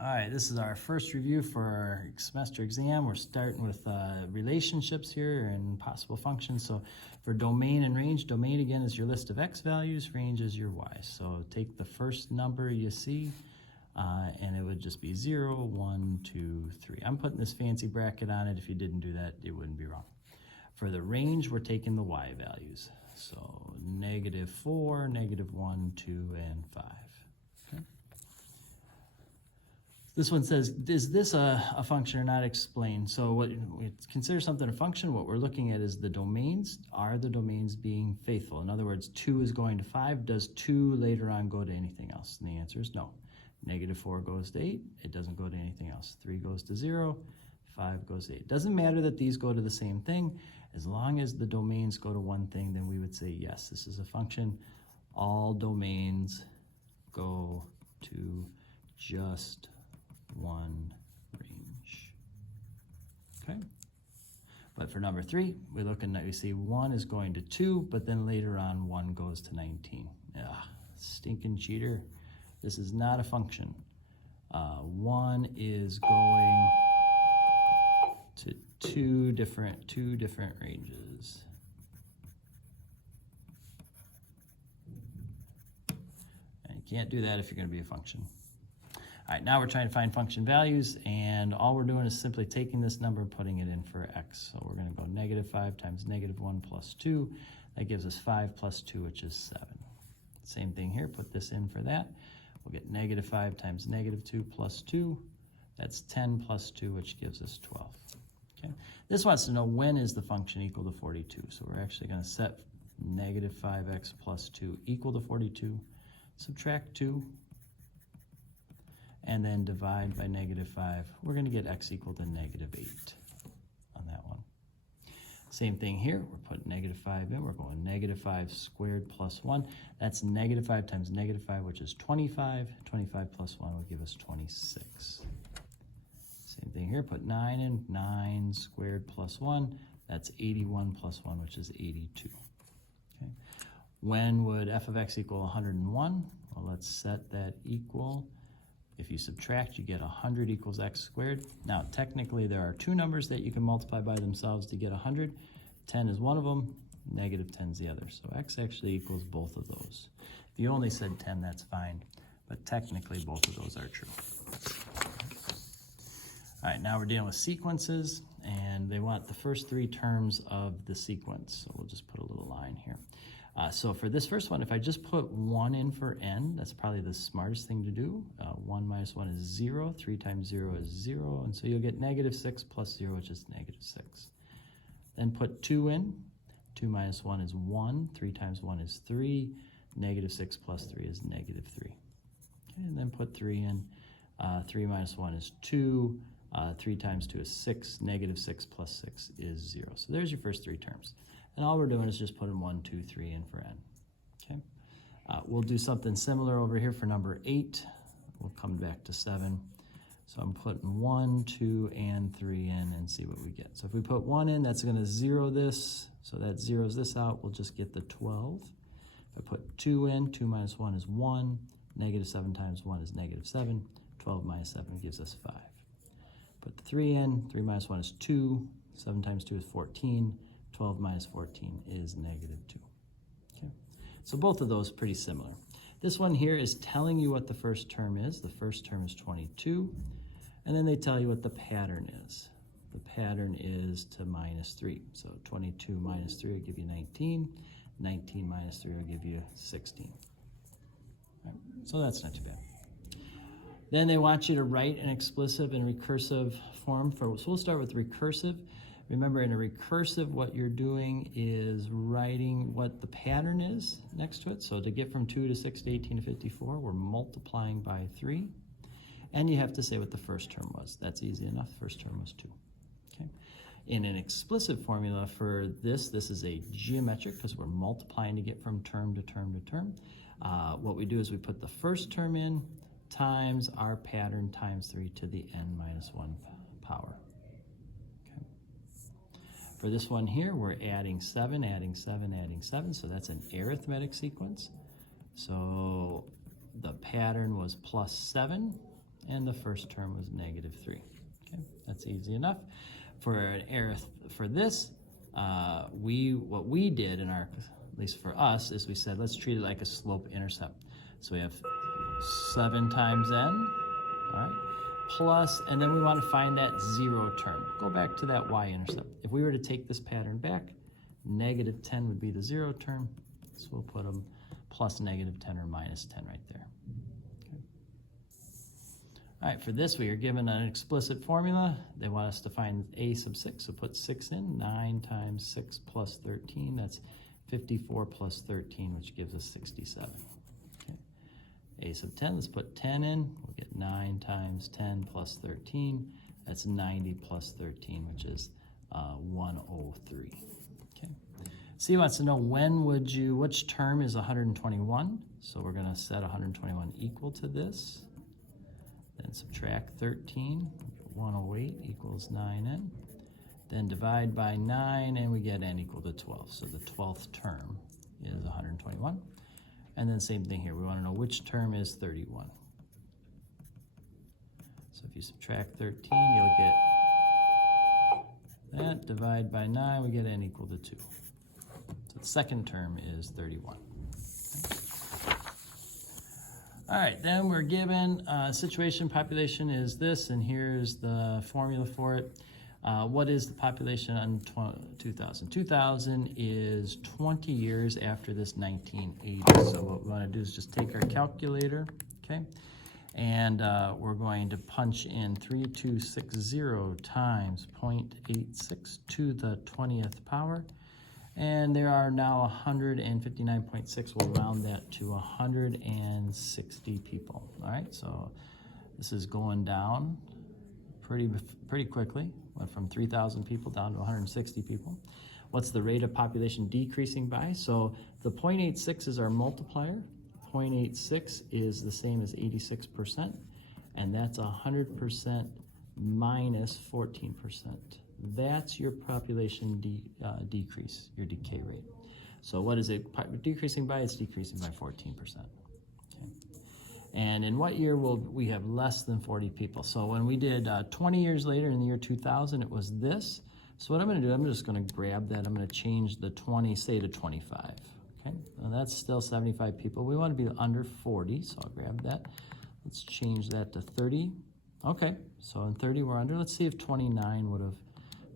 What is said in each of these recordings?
All right, this is our first review for our semester exam. We're starting with relationships here and possible functions. So for domain and range, domain again is your list of x values, range is your y. So take the first number you see, and it would just be 0, 1, 2, 3. I'm putting this fancy bracket on it. If you didn't do that, it wouldn't be wrong. For the range, we're taking the y values. So -4, -1, 2, and 5. Okay. This one says, is this a function or not? Explain. So what we consider something a function, what we're looking at is the domains. Are the domains being faithful? In other words, 2 is going to 5. Does 2 later on go to anything else? And the answer is no. -4 goes to 8. It doesn't go to anything else. 3 goes to 0. 5 goes to 8. It doesn't matter that these go to the same thing. As long as the domains go to one thing, then we would say, yes, this is a function. All domains go to just one range. Okay. But for number 3, we're looking at, we see 1 is going to 2, but then later on 1 goes to 19. Stinking cheater. This is not a function. 1 is going to two different ranges. And you can't do that if you're going to be a function. All right, now we're trying to find function values, and all we're doing is simply taking this number and putting it in for x. So we're going to go -5 times -1 plus 2. That gives us 5 plus 2, which is 7. Same thing here, put this in for that. We'll get -5 times -2 plus 2. That's 10 plus 2, which gives us 12. Okay. This wants to know when is the function equal to 42. So we're actually going to set -5x plus 2 equal to 42. Subtract 2. And then divide by -5. We're going to get x equal to -8 on that one. Same thing here. We're putting -5 in. We're going -5 squared plus 1. That's -5 times -5, which is 25. 25 plus 1 will give us 26. Same thing here. Put 9 in. 9 squared plus 1. That's 81 plus 1, which is 82. Okay. When would f of x equal 101? Well, let's set that equal. If you subtract, you get 100 equals x squared. Now, technically, there are two numbers that you can multiply by themselves to get 100. 10 is one of them, -10 is the other. So x actually equals both of those. If you only said 10, that's fine. But technically, both of those are true. All right, now we're dealing with sequences, and they want the first 3 terms of the sequence. So we'll just put a little line here. So for this first one, if I just put 1 in for n, that's probably the smartest thing to do. 1 minus 1 is 0. 3 times 0 is 0. And so you'll get -6 plus 0, which is -6. Then put 2 in. 2 minus 1 is 1. 3 times 1 is 3. -6 plus 3 is -3. Okay, and then put 3 in. 3 minus 1 is 2. 3 times 2 is 6. -6 plus 6 is 0. So there's your first 3 terms. And all we're doing is just putting 1, 2, 3 in for n. Okay. We'll do something similar over here for number 8. We'll come back to 7. So I'm putting 1, 2, and 3 in and see what we get. So if we put 1 in, that's going to 0 this. So that zeroes this out. We'll just get the 12. If I put 2 in, 2 minus 1 is 1. -7 times 1 is -7. 12 minus 7 gives us 5. Put the 3 in. 3 minus 1 is 2. 7 times 2 is 14. 12 minus 14 is -2. Okay, so both of those pretty similar. This one here is telling you what the first term is. The first term is 22, and then they tell you what the pattern is. The pattern is to -3. So 22 minus 3 will give you 19. 19 minus 3 will give you 16. All right, so that's not too bad. Then they want you to write an explicit and recursive form. So we'll start with recursive. Remember, in a recursive, what you're doing is writing what the pattern is next to it. So to get from 2 to 6 to 18 to 54, we're multiplying by 3. And you have to say what the first term was. That's easy enough. First term was 2. Okay. In an explicit formula for this is a geometric because we're multiplying to get from term to term to term. What we do is we put the first term in times our pattern times 3 to the n minus 1 power. For this one here, we're adding 7, adding 7, adding 7, so that's an arithmetic sequence. So the pattern was +7, and the first term was -3. Okay, that's easy enough. For an error for this, what we did in our, at least for us, is we said let's treat it like a slope-intercept. So we have 7 times n, all right, plus, and then we want to find that 0 term. Go back to that y-intercept. If we were to take this pattern back, -10 would be the 0 term, so we'll put them plus -10 or -10 right there. Okay. All right, for this we are given an explicit formula. They want us to find a sub 6, so put 6 in. 9 times 6 plus 13, that's 54 plus 13, which gives us 67. Okay. A sub 10, let's put 10 in. We'll get 9 times 10 plus 13, that's 90 plus 13, which is 103. Okay. C wants to know which term is 121? So we're gonna set 121 equal to this. Then subtract 13, 108 equals 9n. Then divide by 9 and we get n equal to 12. So the 12th term is 121. And then same thing here, we wanna know which term is 31. So if you subtract 13, you'll get that, divide by 9, we get n equal to 2. So the second term is 31. All right, then we're given situation population is this, and here's the formula for it. What is the population on 2000? 2000 is 20 years after this 1980. So what we want to do is just take our calculator, okay? And we're going to punch in 3260 times 0.86 to the 20th power. And there are now 159.6. We'll round that to 160 people. All right, so this is going down pretty quickly. Went from 3,000 people down to 160 people. What's the rate of population decreasing by? So the 0.86 is our multiplier. 0.86 is the same as 86%, and that's 100% minus 14%. That's your population decrease, your decay rate. So what is it decreasing by? It's decreasing by 14%. Okay. And in what year will we have less than 40 people? So when we did 20 years later in the year 2000, it was this. So what I'm going to do, I'm just going to grab that. I'm going to change the 20, say to 25. Okay, now that's still 75 people. We want to be under 40, so I'll grab that. Let's change that to 30. Okay, so in 30 we're under. Let's see if 29 would have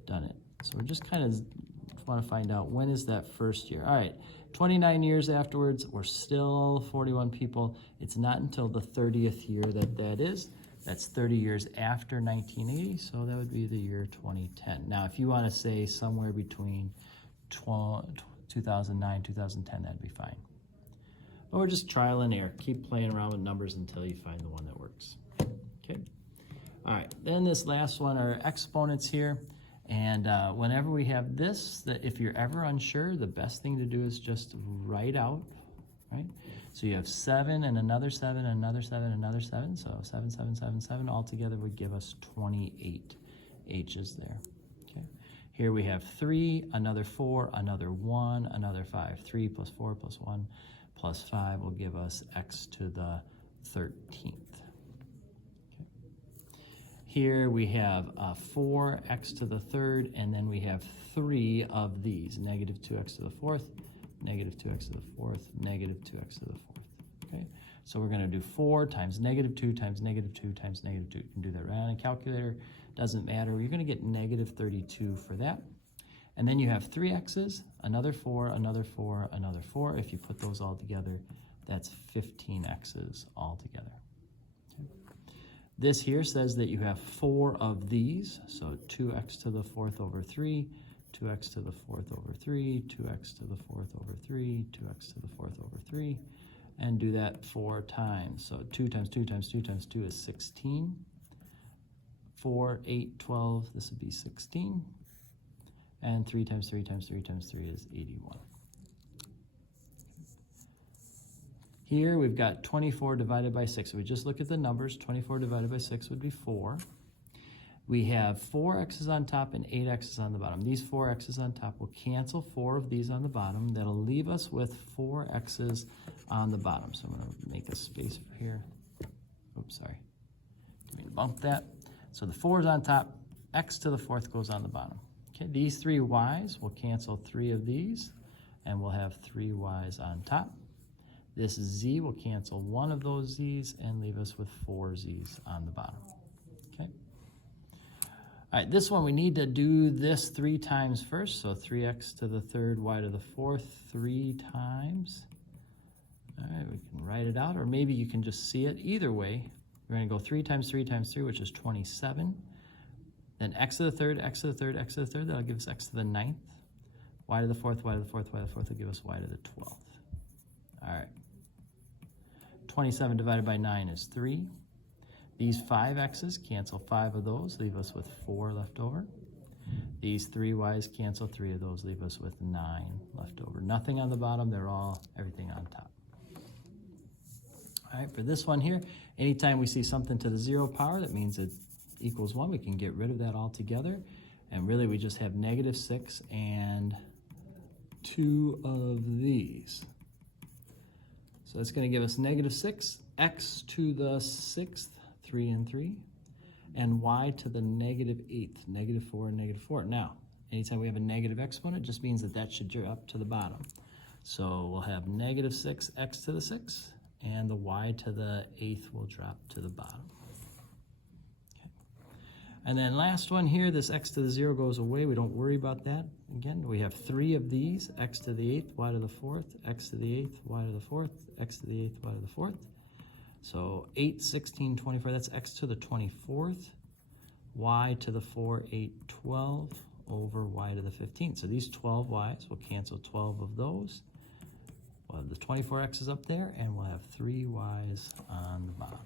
done it. So we're just kind of want to find out when is that first year. All right, 29 years afterwards, we're still 41 people. It's not until the 30th year that is. That's 30 years after 1980, so that would be the year 2010. Now, if you want to say somewhere between 2009, 2010, that'd be fine. But we're just trial and error. Keep playing around with numbers until you find the one that works. Okay. All right, then this last one are exponents here. And whenever we have this, that if you're ever unsure, the best thing to do is just write out, right? So you have 7 and another 7, another 7, another 7. So 7, 7, 7, 7 altogether would give us 28 H's there. Okay. Here we have 3, another 4, another 1, another 5. 3 plus 4 plus 1 plus 5 will give us x to the 13th. Here we have 4x to the 3rd, and then we have 3 of these, negative 2x to the 4th, negative 2x to the 4th, negative 2x to the 4th, okay? So we're gonna do 4 times negative 2 times negative 2 times negative 2. You can do that right on a calculator, doesn't matter. You're gonna get negative 32 for that. And then you have 3 x's, another 4, another 4, another 4. If you put those all together, that's 15 x's all together. This here says that you have 4 of these, so 2x to the 4th over 3, 2x to the 4th over 3, 2x to the 4th over 3, 2x to the 4th over 3, and do that 4 times. So 2 times 2 times 2 times 2 is 16. 4, 8, 12, this would be 16. And 3 times 3 times 3 times 3 is 81. Here we've got 24 divided by 6. So we just look at the numbers. 24 divided by 6 would be 4. We have 4 x's on top and 8 x's on the bottom. These 4 x's on top will cancel 4 of these on the bottom. That'll leave us with 4 x's on the bottom. So I'm going to make a space here. Oops, sorry. We bump that. So the 4 is on top, x to the 4th goes on the bottom. Okay, these 3 y's will cancel 3 of these, and we'll have 3 y's on top. This z will cancel 1 of those z's and leave us with 4 z's on the bottom. Okay. All right, this one we need to do this 3 times first. So 3x to the 3rd, y to the 4th, 3 times. All right, we can write it out, or maybe you can just see it. Either way, we're going to go 3 times 3 times 3, which is 27. Then x to the 3rd, x to the 3rd, x to the 3rd, that'll give us x to the 9th. Y to the 4th, y to the 4th, y to the 4th will give us y to the 12th. All right. 27 divided by 9 is 3. These 5x's cancel 5 of those, leave us with 4 left over. These 3 y's cancel 3 of those, leave us with 9 left over. Nothing on the bottom, everything on top. All right, for this one here, anytime we see something to the 0 power, that means it equals 1. We can get rid of that altogether. And really, we just have -6 and 2 of these. So that's going to give us -6, x to the 6th, 3 and 3, and y to the -8th, -4 and -4. Now, anytime we have a negative exponent, it just means that should drop to the bottom. So we'll have -6, x to the 6th, and the y to the 8th will drop to the bottom. Okay. And then last one here, this x to the 0 goes away. We don't worry about that. Again, we have 3 of these, x to the 8th, y to the 4th, x to the 8th, y to the 4th, x to the 8th, y to the 4th. So 8, 16, 24, that's x to the 24th, y to the 4, 8, 12, over y to the 15th. So these 12 y's, we'll cancel 12 of those. We'll have the 24x's up there, and we'll have 3 y's on the bottom.